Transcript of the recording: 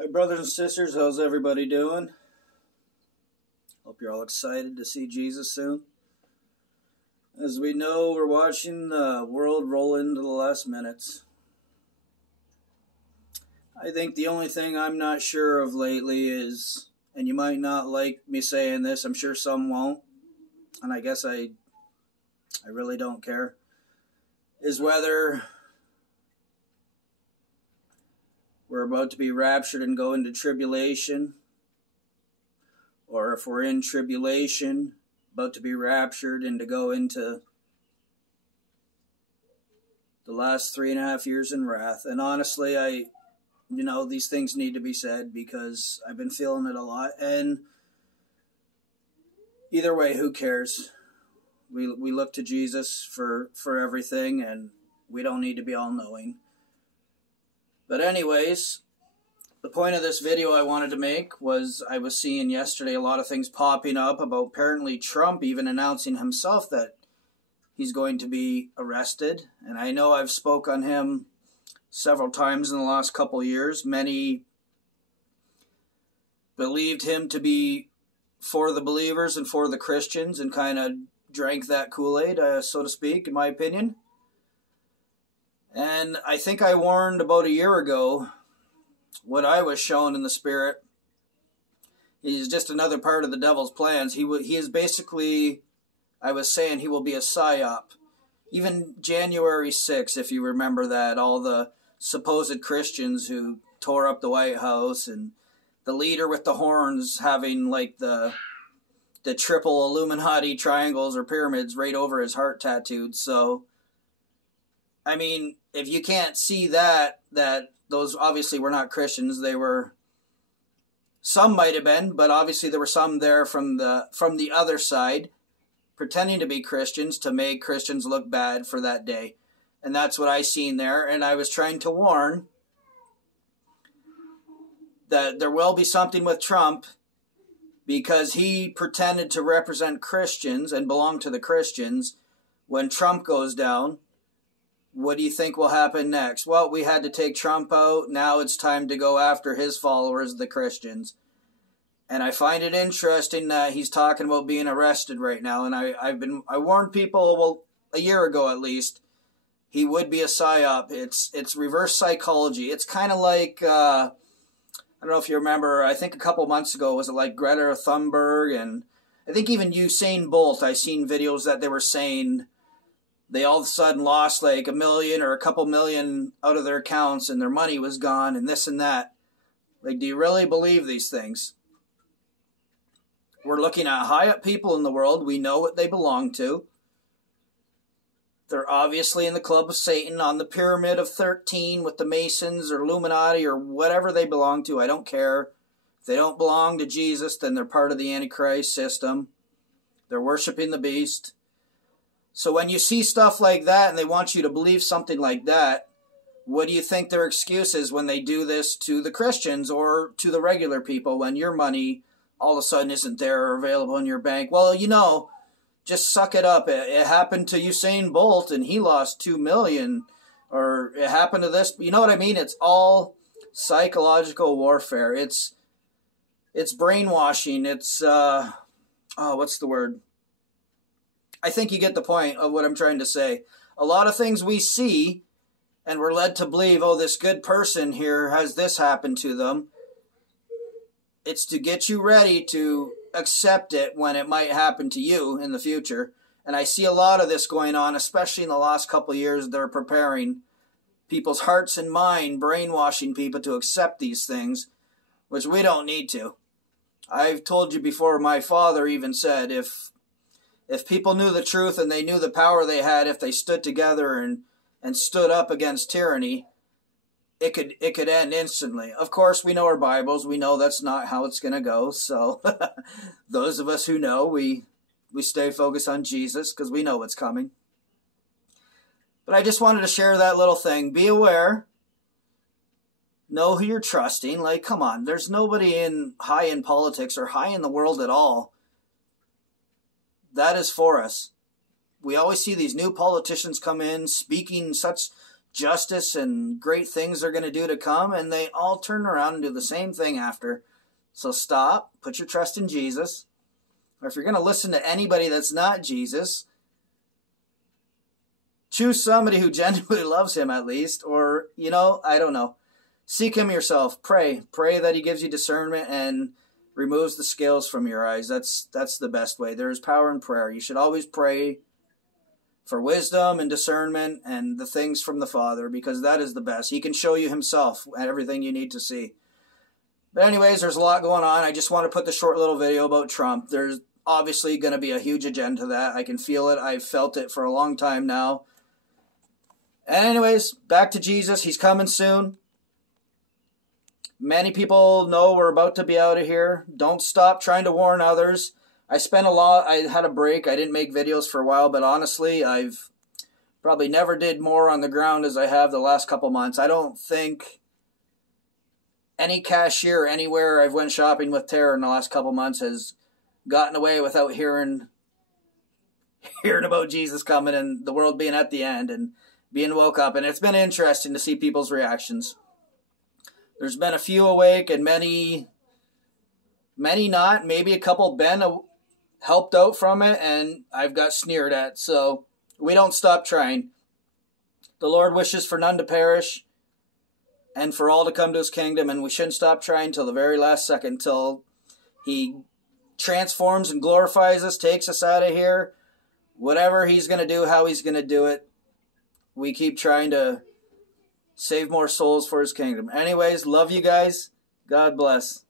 Hi brothers and sisters, how's everybody doing? Hope you're all excited to see Jesus soon. As we know, we're watching the world roll into the last minutes. I think the only thing I'm not sure of lately is, and you might not like me saying this, I'm sure some won't, and I guess I really don't care, is whether we're about to be raptured and go into tribulation, or if we're in tribulation, about to be raptured and to go into the last 3.5 years in wrath. And honestly, these things need to be said because I've been feeling it a lot. And either way, who cares? We look to Jesus for everything, and we don't need to be all-knowing. But anyways, the point of this video I wanted to make was I was seeing yesterday a lot of things popping up about apparently Trump even announcing himself that he's going to be arrested. And I know I've spoke on him several times in the last couple of years. Many believed him to be for the believers and for the Christians and kind of drank that Kool-Aid, so to speak, in my opinion. And I think I warned about a year ago what I was shown in the Spirit. He's just another part of the devil's plans. He is basically, I was saying, he will be a Psyop. Even January 6th, if you remember that, all the supposed Christians who tore up the White House and the leader with the horns having like the triple Illuminati triangles or pyramids right over his heart tattooed. So, I mean, if you can't see that those obviously were not Christians. They were, some might have been, but obviously there were some there from the other side pretending to be Christians to make Christians look bad for that day. And that's what I seen there. And I was trying to warn that there will be something with Trump because he pretended to represent Christians and belong to the Christians. When Trump goes down, what do you think will happen next? Well, we had to take Trump out. Now it's time to go after his followers, the Christians. And I find it interesting that he's talking about being arrested right now. And I warned people, well, a year ago at least, he would be a psyop. It's reverse psychology. It's kind of like, I don't know if you remember, I think a couple months ago, was it like Greta Thunberg? And I think even Usain Bolt, I seen videos that they were saying they all of a sudden lost like $1 million or a couple million out of their accounts and their money was gone and this and that. Like, do you really believe these things? We're looking at high up people in the world. We know what they belong to. They're obviously in the Club of Satan, on the Pyramid of 13 with the Masons or Illuminati or whatever they belong to. I don't care. If they don't belong to Jesus, then they're part of the Antichrist system. They're worshiping the beast. So when you see stuff like that and they want you to believe something like that, what do you think their excuse is when they do this to the Christians or to the regular people when your money all of a sudden isn't there or available in your bank? Well, just suck it up. It happened to Usain Bolt and he lost $2 million. Or it happened to this. You know what I mean? It's all psychological warfare. It's brainwashing. It's, what's the word? I think you get the point of what I'm trying to say. A lot of things we see and we're led to believe, oh, this good person here has this happen to them. It's to get you ready to accept it when it might happen to you in the future. And I see a lot of this going on, especially in the last couple of years. They're preparing people's hearts and mind, brainwashing people to accept these things, which we don't need to. I've told you before, my father even said, if people knew the truth and they knew the power they had, if they stood together and stood up against tyranny, it could end instantly. Of course, we know our Bibles. We know that's not how it's going to go. So those of us who know, we stay focused on Jesus because we know what's coming. But I just wanted to share that little thing. Be aware. Know who you're trusting. Like, come on. There's nobody high in politics or high in the world at all that is for us. We always see these new politicians come in speaking such justice and great things are going to do to come, and they all turn around and do the same thing after. So stop, put your trust in Jesus. Or if you're going to listen to anybody that's not Jesus, choose somebody who genuinely loves him at least. Or, I don't know. Seek him yourself. Pray. Pray that he gives you discernment and removes the scales from your eyes. That's the best way. There is power in prayer. You should always pray for wisdom and discernment and the things from the Father, because that is the best. He can show you himself everything you need to see. But anyways, there's a lot going on. I just want to put the short little video about Trump. There's obviously going to be a huge agenda to that. I can feel it. I've felt it for a long time now. And anyways, back to Jesus. He's coming soon. Many people know we're about to be out of here. Don't stop trying to warn others. I had a break. I didn't make videos for a while, but honestly, I've probably never did more on the ground as I have the last couple months. I don't think any cashier anywhere I've went shopping with Tara in the last couple months has gotten away without hearing about Jesus coming and the world being at the end and being woke up. And it's been interesting to see people's reactions. There's been a few awake and many not. Maybe a couple been helped out from it, and I've got sneered at. So we don't stop trying. The Lord wishes for none to perish and for all to come to his kingdom, and we shouldn't stop trying till the very last second, till he transforms and glorifies us, takes us out of here. Whatever he's going to do, how he's going to do it, we keep trying to save more souls for his kingdom. Anyways, love you guys. God bless.